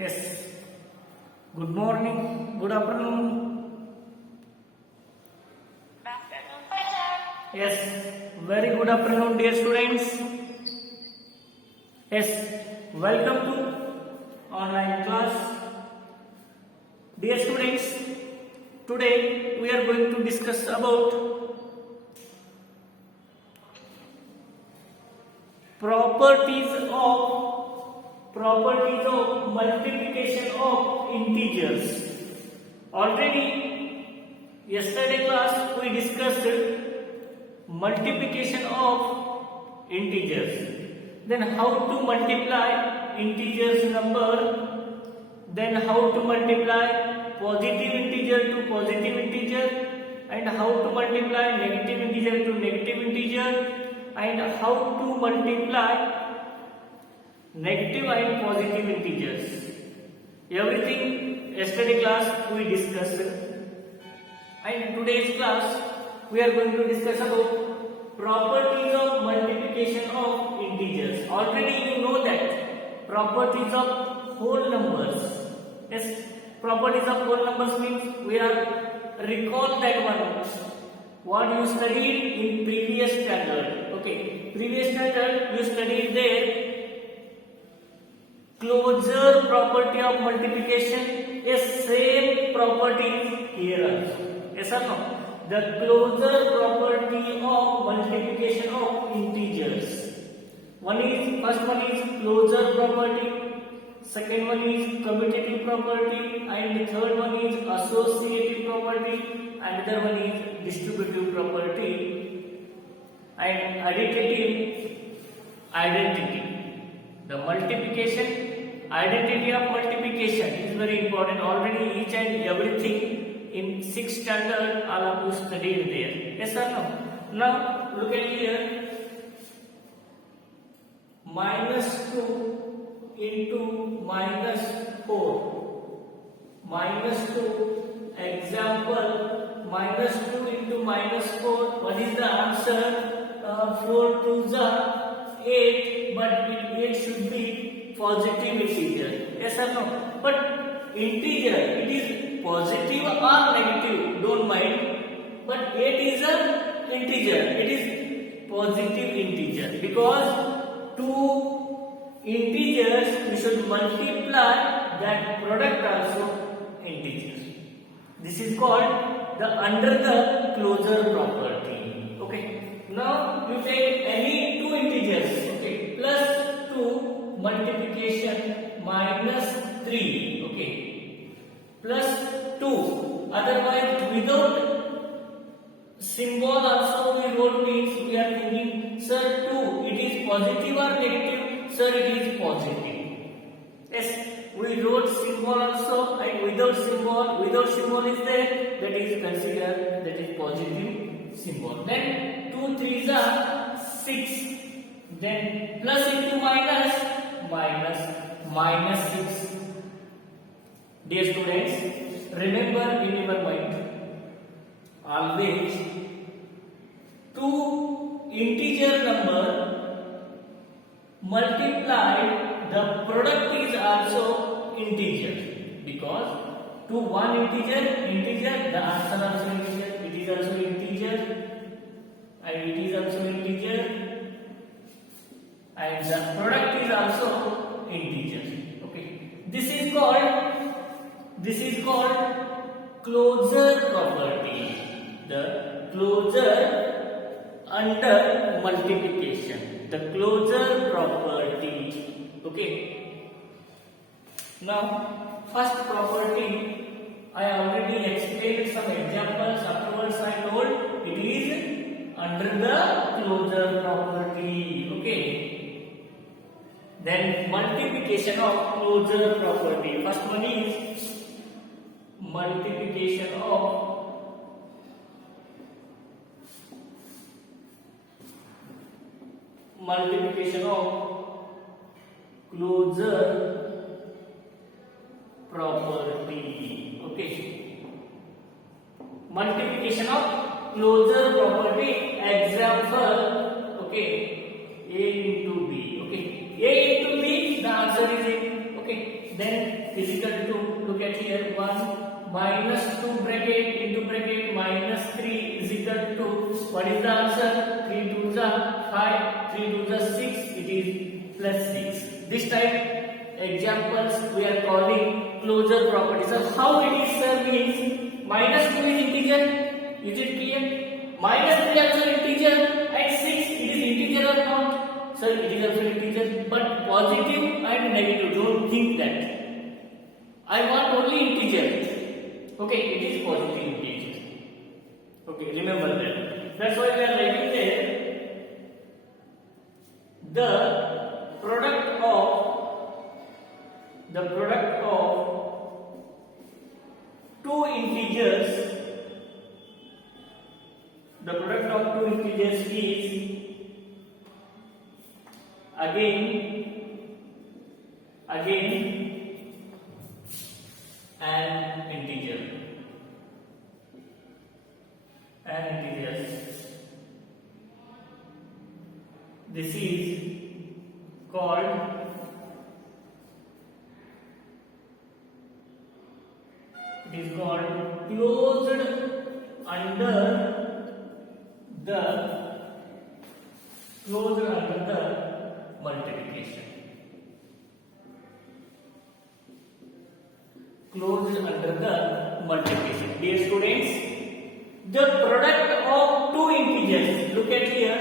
Yes. Good morning. Good afternoon. Yes. Very good afternoon, dear students. Yes. Welcome to online class. Dear students, today we are going to discuss about properties of multiplication of integers. Already yesterday class we discussed multiplication of integers, then how to multiply integers number, then how to multiply positive integer to positive integer, and how to multiply negative integer to negative integer, and how to multiply negative and positive integers. Everything yesterday class we discussed, and today's class we are going to discuss about properties of multiplication of integers. Already you know that properties of whole numbers. Yes, properties of whole numbers means we are recall that one what you studied in previous standard. Okay, previous standard you studied there closure property of multiplication. Yes, same property here also. Yes or no? The closure property of multiplication of integers. First one is closure property, second one is commutative property, and the third one is associative property, and the other one is distributive property, and additive identity. The multiplication identity of multiplication is very important. Already each and everything in 6th standard all of you studied there. Yes or no? Now look at here. -2 into -4. -2. Example. -2 into -4. What is the answer? 4 2s are 8, but 8 should be positive integer. Yes or no? But integer, it is positive or negative, don't mind. But 8 is a integer. It is positive integer because two integers we should multiply that product also integer. This is called the under the closure property. Okay. Now you take any two integers. Okay. Plus 2 multiplication -3. Okay. Plus 2. Otherwise without symbol also we wrote means we are thinking, sir, 2 it is positive or negative? Sir, it is positive. Yes, we wrote symbol also, and without symbol is there, that is considered that is positive symbol. Then 2 3s are 6. Then plus into minus 6. Dear students, remember in your mind always two integer number multiplied, the product is also integer, because to one integer the answer also integer, it is also integer, and it is also integer, and the product is also integer. Okay, this is called closure property, the closure under multiplication, the closure property. Okay, now first property I already explained some examples. Afterwards I told it is under the closure property. Okay, then multiplication of closure property. First one is multiplication of closure property. Okay, multiplication of closure property. Example. Okay, A into B. Okay, A into B, the answer is A. Okay, then here 1 minus 2 bracket into bracket minus 3 is equal to, what is the answer? 3 2s are 5, 3 2s are 6, it is plus 6. This type examples we are calling closure property. So how it is, sir, means minus 2 is integer, is it clear? Minus 3 also integer and 6 it is integer or not? Sir, it is also integer, but positive and negative, don't think that. I want only integer. Okay, it is positive integer. Okay, remember that. That's why we are writing there the product of two integers. The product of two integers is again an integer. This is called closed under the multiplication. Closed under the multiplication. Dear students, the product of two integers, look at here,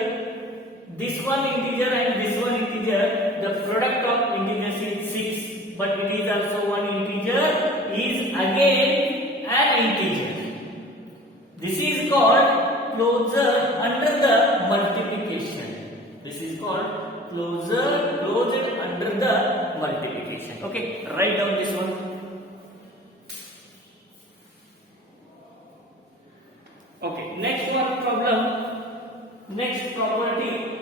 this one integer and this one integer, the product of integers is 6, but it is also one integer, is again an integer. This is called closure under the multiplication. This is called closed under the multiplication. Okay, write down this one. Okay, next one problem. Next property.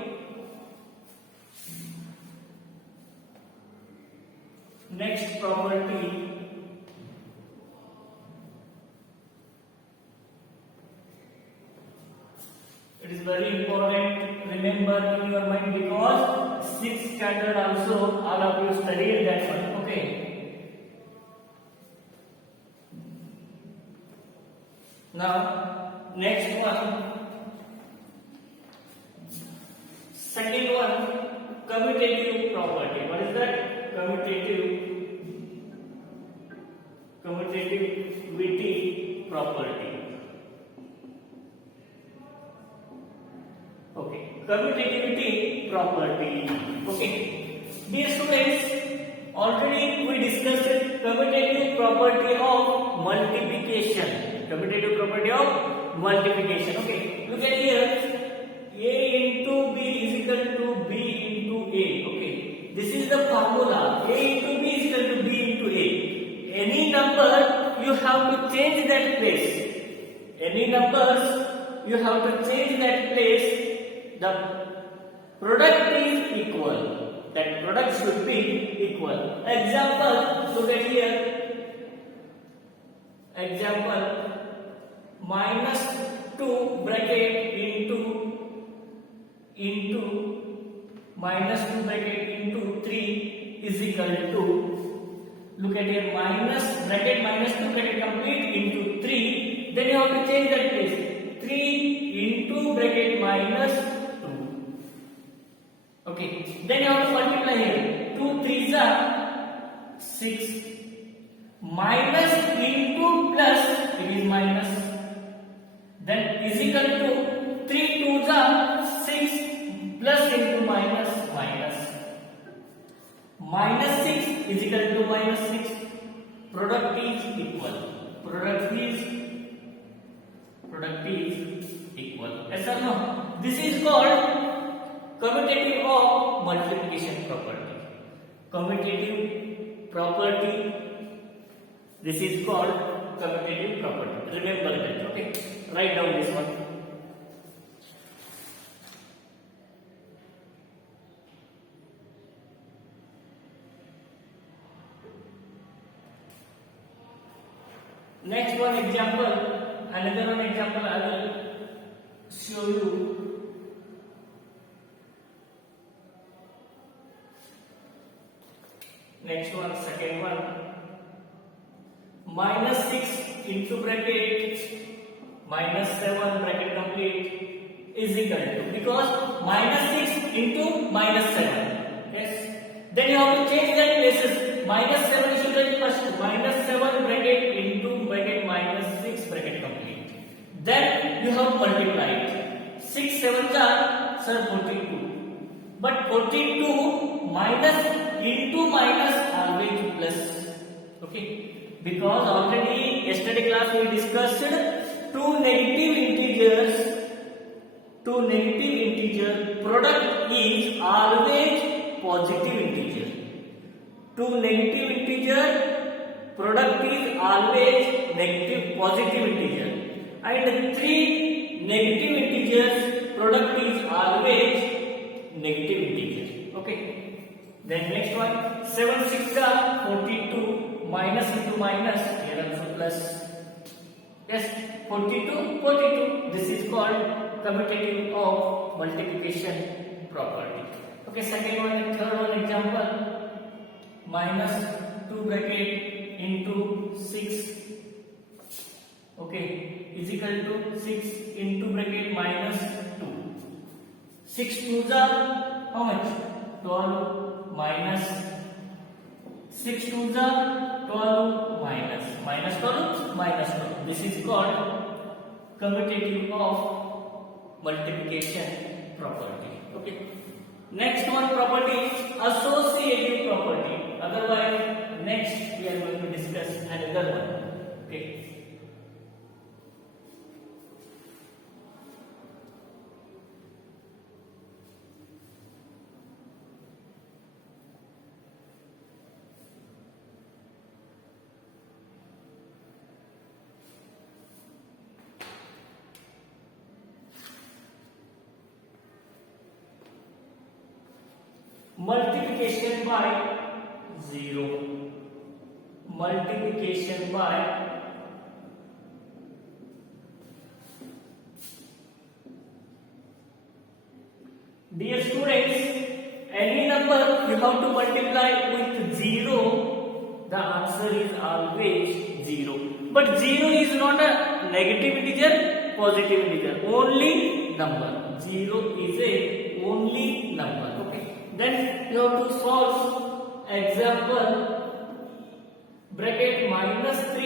It is very important. Remember in your mind, because 6th standard also all of you studied that one. Okay. Now next one. Second one, commutative property. What is that? Commutativity property. Okay, commutativity property. Okay, dear students, already we discussed commutative property of multiplication. Commutative property of multiplication. Okay, look at here. A into B is equal to B into A. Okay, this is the formula. A into B is equal to B into A. Any number you have to change that place. Any numbers you have to change that place. The product is equal. That product should be equal. Example, look at here. Example, minus 2 bracket into minus 2 bracket into 3 is equal to, look at here, minus bracket minus 2 bracket complete into 3, then you have to change that place. 3 into bracket minus 2. Okay, then you have to multiply here. 2 3s are 6. Minus into plus, it is minus. Then is equal to 3 2s are 6. Plus into minus, minus 6 is equal to minus 6. Product is equal. Product is equal. Yes or no? This is called commutative of multiplication property. Commutative property. This is called commutative property. Remember that. Okay. Write down this one. Next one example, another one example I will show you. Next one, second one, minus 6 into bracket minus 7 bracket complete is equal to, because minus 6 into minus 7, yes, then you have to change that places. Minus 7 is equal to first minus 7 bracket into bracket minus 6 bracket complete, then you have multiplied 6 7 are sir 42, but 42 minus into minus always plus, okay, because already yesterday class we discussed two negative integer product is always positive integer. Two negative integer product is always positive integer, and three negative integers product is always negative integer. Okay. Then next one, 7 6 are 42, minus into minus, here also plus. Yes, 42. This is called commutative of multiplication property. Okay, second one, third one example, minus 2 bracket into 6. Okay, is equal to 6 into bracket minus 2. 6 2s are how much? 12 minus 6 2s are 12 minus 12 minus 12. This is called commutative of multiplication property. Okay. Next one property, associative property. Otherwise, next we are going to discuss another one. Okay. Multiplication by 0. Multiplication by dear students, any number you have to multiply with 0, the answer is always 0. But 0 is not a negative integer, positive integer, only number. 0 is a only number. Okay. Then you have to solve example, bracket minus 3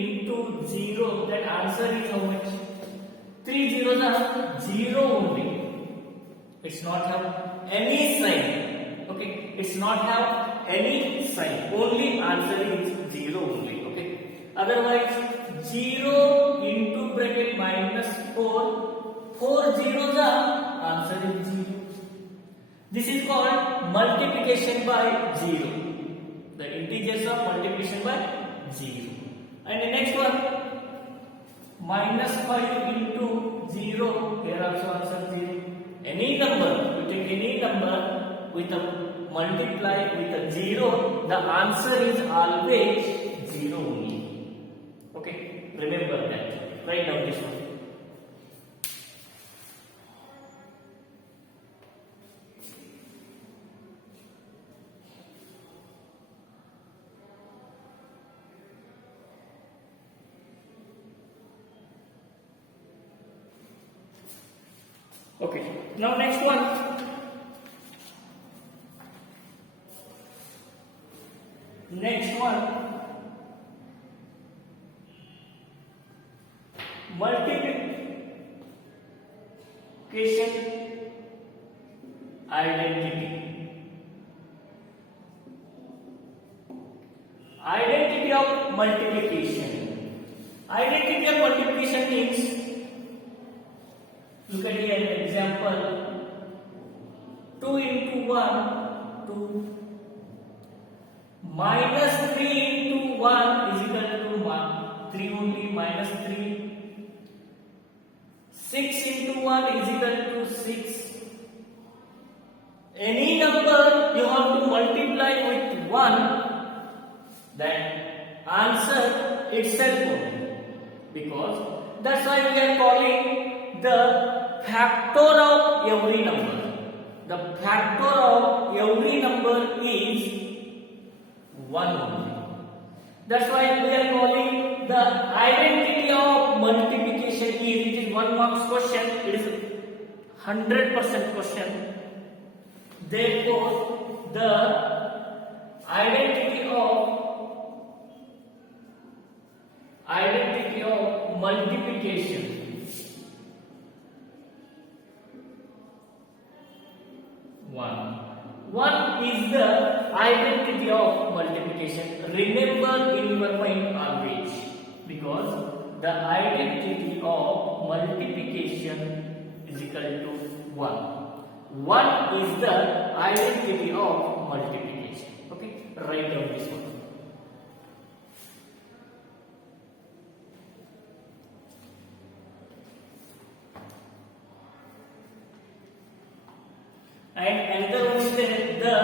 into 0, that answer is how much? 3 zeros are 0 only. It's not have any sign. Okay, it's not have any sign. Only answer is 0 only. Okay. Otherwise, 0 into bracket minus 4. 4 zeros are answer is 0. This is called multiplication by 0. The integers of multiplication by 0. And the next one, minus 5 into 0. Here also answer 0. Any number, you take any number with a multiply with a 0, the answer is always 0 only. Okay, remember that. Write down this one. Okay, now next one. Next one, multiplication identity. Identity of multiplication. Identity of multiplication means, look at here an example, 2 into 1, 2, minus 3 into 1 is equal to 1, 3 only, minus 3, 6 into 1 is equal to 6. Any number you have to multiply with 1, then answer itself only, because that's why we are calling the factor of every number. The factor of every number is 1 only. That's why we are calling the identity of multiplication is, it is 1 marks question, it is 100% question. Therefore, the identity of multiplication one is the identity of multiplication. Remember in your mind always, because the identity of multiplication is equal to 1. 1 is the identity of multiplication. Okay, write down this one. And another one is the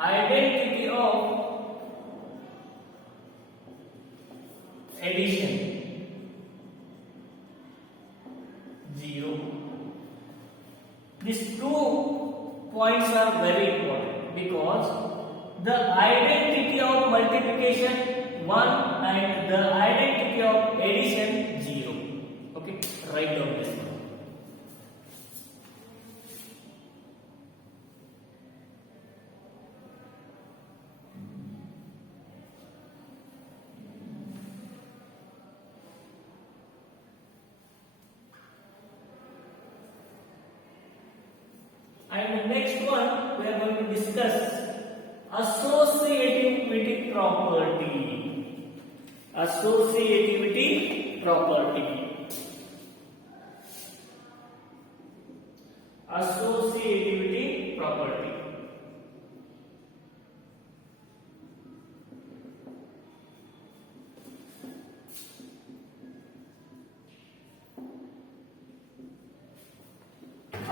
identity of addition. 0. These 2 points are very important, because the identity of multiplication 1 and the identity of addition 0. Okay, write down this one. And the next one we are going to discuss associativity property. Associativity property. Associativity property.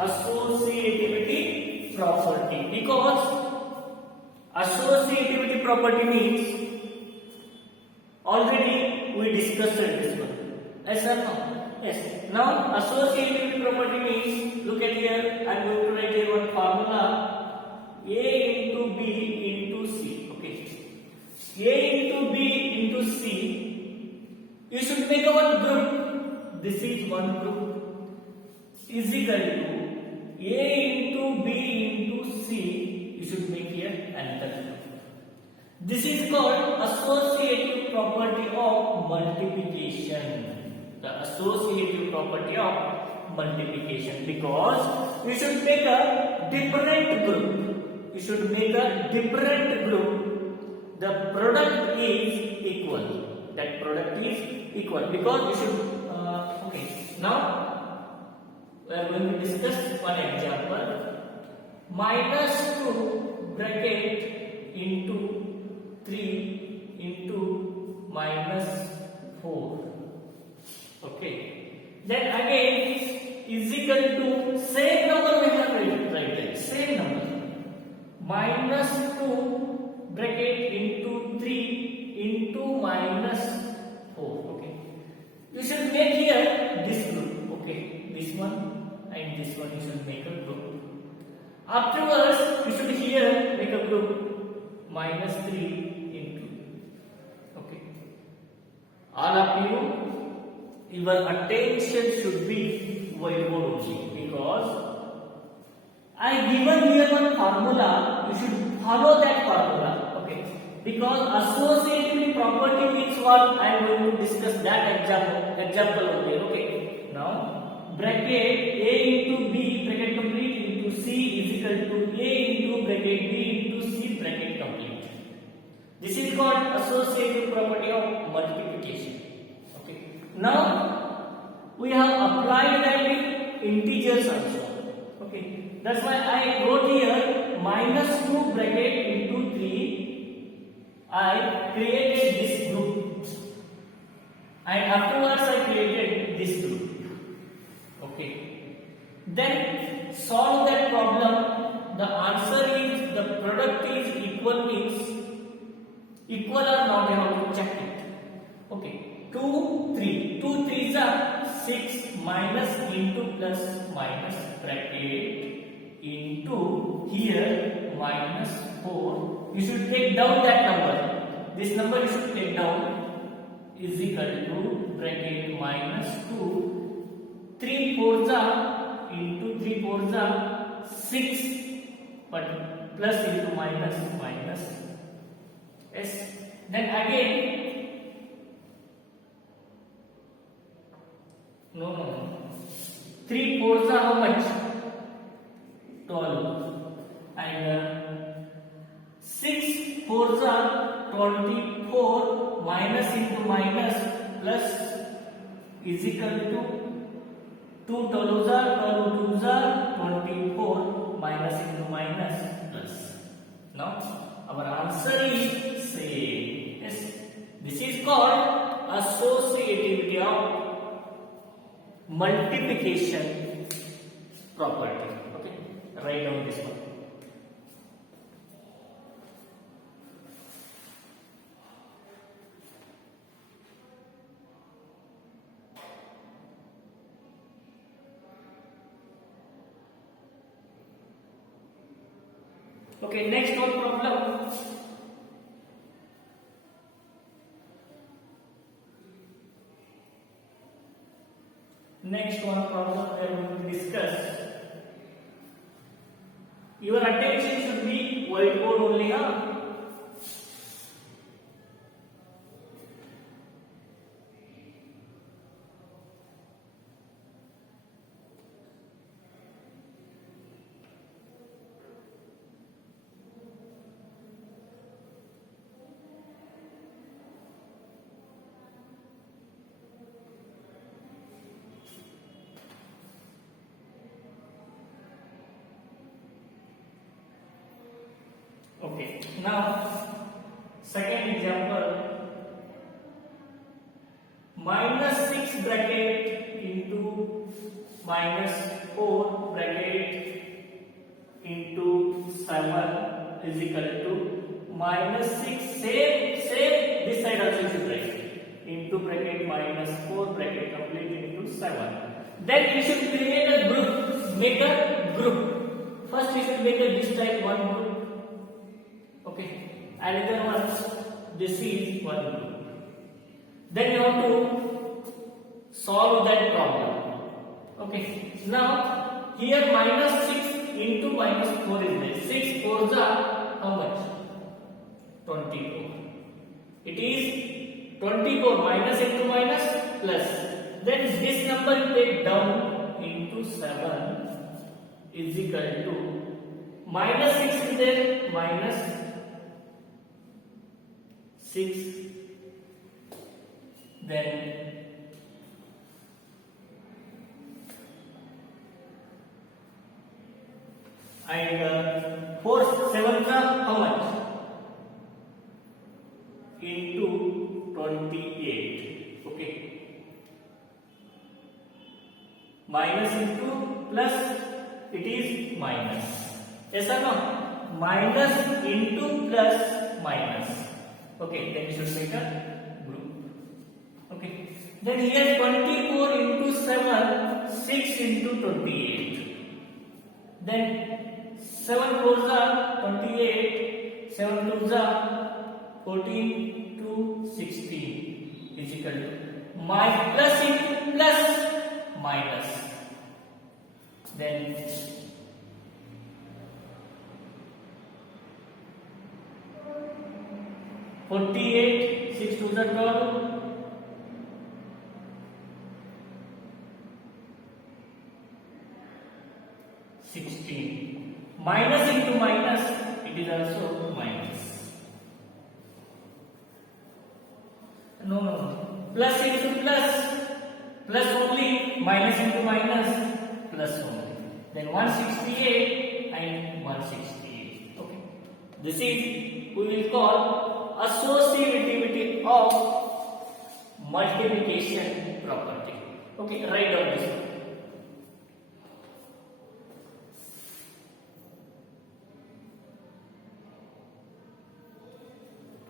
Associativity property, because associativity property means already we discussed this one. Yes or no? Yes. Now associativity property means, look at here, I am going to write here one formula, A into B into C. Okay. A into B into C, you should make a one group. This is one group is equal to A into B into C, you should make here another group. This is called associative property of multiplication. The associative property of multiplication, because you should make a different group. You should make a different group. The product is equal. That product is equal, because you should. Okay. Now we are going to discuss one example. -2 bracket into 3 into -4. Okay. Then again is equal to same number we have written. Same number. -2 bracket into 3 into -4. Okay. You should make here this group. Okay. This one and this one you should make a group. Afterwards, you should here make a group -3 into. Okay. All of you, your attention should be whiteboard only, because I given here one formula. You should follow that formula. Okay. Because associativity property means what? I am going to discuss that example only. Okay. Now bracket A into B bracket complete into C is equal to A into bracket B into C bracket complete. This is called associative property of multiplication. Okay. Now we have applied that with integers also. Okay. That's why I wrote here -2 bracket into 3. I created this group, and afterwards I created this group. Okay. Then solve that problem. The answer is, the product is equal means equal or not, you have to check it. Okay. 2, 3. 2 3s are 6 minus into plus minus bracket into here -4. You should take down that number. this number you should take down is equal to bracket minus 2, 3 4s are into 3 4s are 6, but plus into minus minus. Yes. Then again, no. 3 4s are how much? 12. And 6 4s are 24 minus into minus plus is equal to 2 12s are 12 2s are 24 minus into minus plus. Now our answer is same. Yes, this is called associativity of multiplication property. Okay, write down this one. Okay, next one problem. Next one problem we are going to discuss. Your attention should be whiteboard only, huh? Okay, now second example, minus 6 bracket into minus 4 bracket into 7 is equal to minus 6, same this side also you should write, into bracket minus 4 bracket complete into 7. Then you should create a group, make a group. First you should make a this type one group. Okay, another one, this is one group. Then you have to solve that problem. Okay, now here minus 6 into minus 4 is there. 6 4s are how much? 24. It is 24 minus into minus plus. Then this number you take down into 7 is equal to minus 6 is there, minus 6, then and 4 7 how much? Into 28. Okay, minus into plus, it is minus. Yes or no? Minus into plus minus. Okay, then you should make a group. Okay, then here 24 into 7, 6 into 28. Then 7 4s are 28, 7 2s are 14 to 16 is equal to my plus into plus minus. Then 48, 6 2s are 12, 16. Minus into minus, it is also minus. No. Plus into plus, plus only, minus into minus, plus only. Then 168 and 168. Okay. This is, we will call associativity of multiplication property. Okay, write down this one.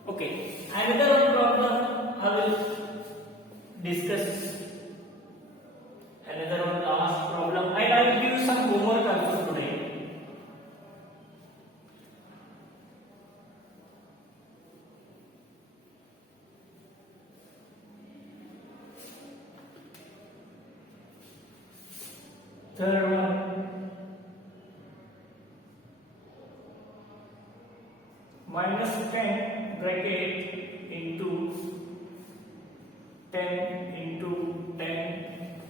Okay, another one problem I will discuss. Another one last problem, and I will give you some homework also today. third one minus 10 bracket into 10 into 10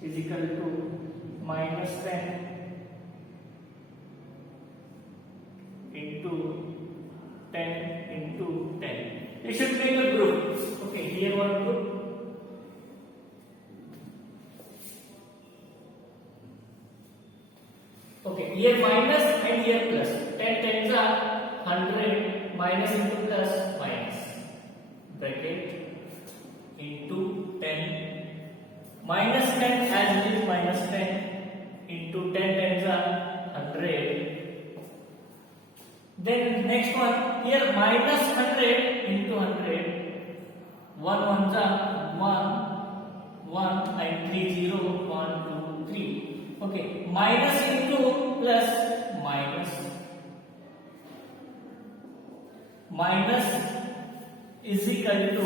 is equal to minus 10 into 10 into 10. It should make a group. Okay, here one group. Okay, here minus and here plus. 10 tens are 100, minus into plus minus. Bracket into 10. Minus 10 as it is minus 10 into 10 tens are 100. Then next one, here minus 100 into 100. 1 ones are 1, 1 and 3 0, 1, 2, 3. Okay, minus into plus minus. Minus is equal to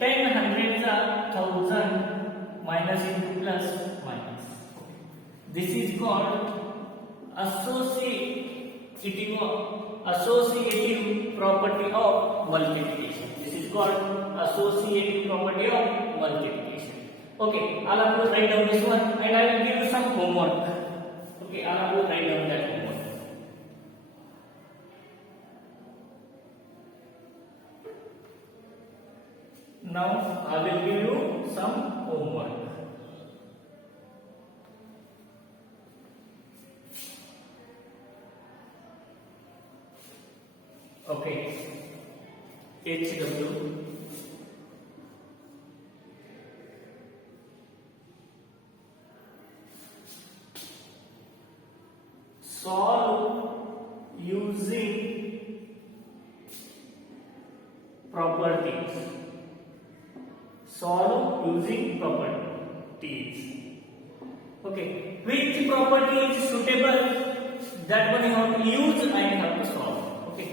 10 hundreds are 1000, minus into plus minus. This is called associative property of multiplication. This is called associative property of multiplication. Okay, I'll have to write down this one and I will give you some homework. Okay, I'll have to write down that homework. Now I will give you some homework. Okay, HW solve using properties. Solve using properties. Okay, which property is suitable? That one you have to use and you have to solve. Okay.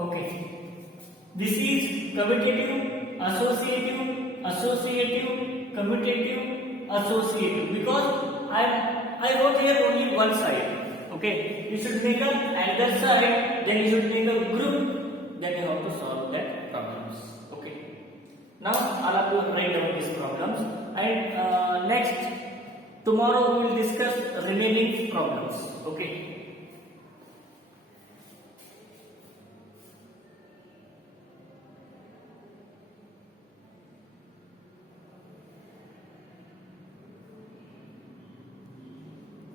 Okay, this is commutative, associative, commutative, associative. Because I wrote here only one side. Okay, you should make a another side, then you should make a group, then you have to solve that problems. Okay. Now I'll have to write down these problems, and next tomorrow we will discuss remaining problems. Okay.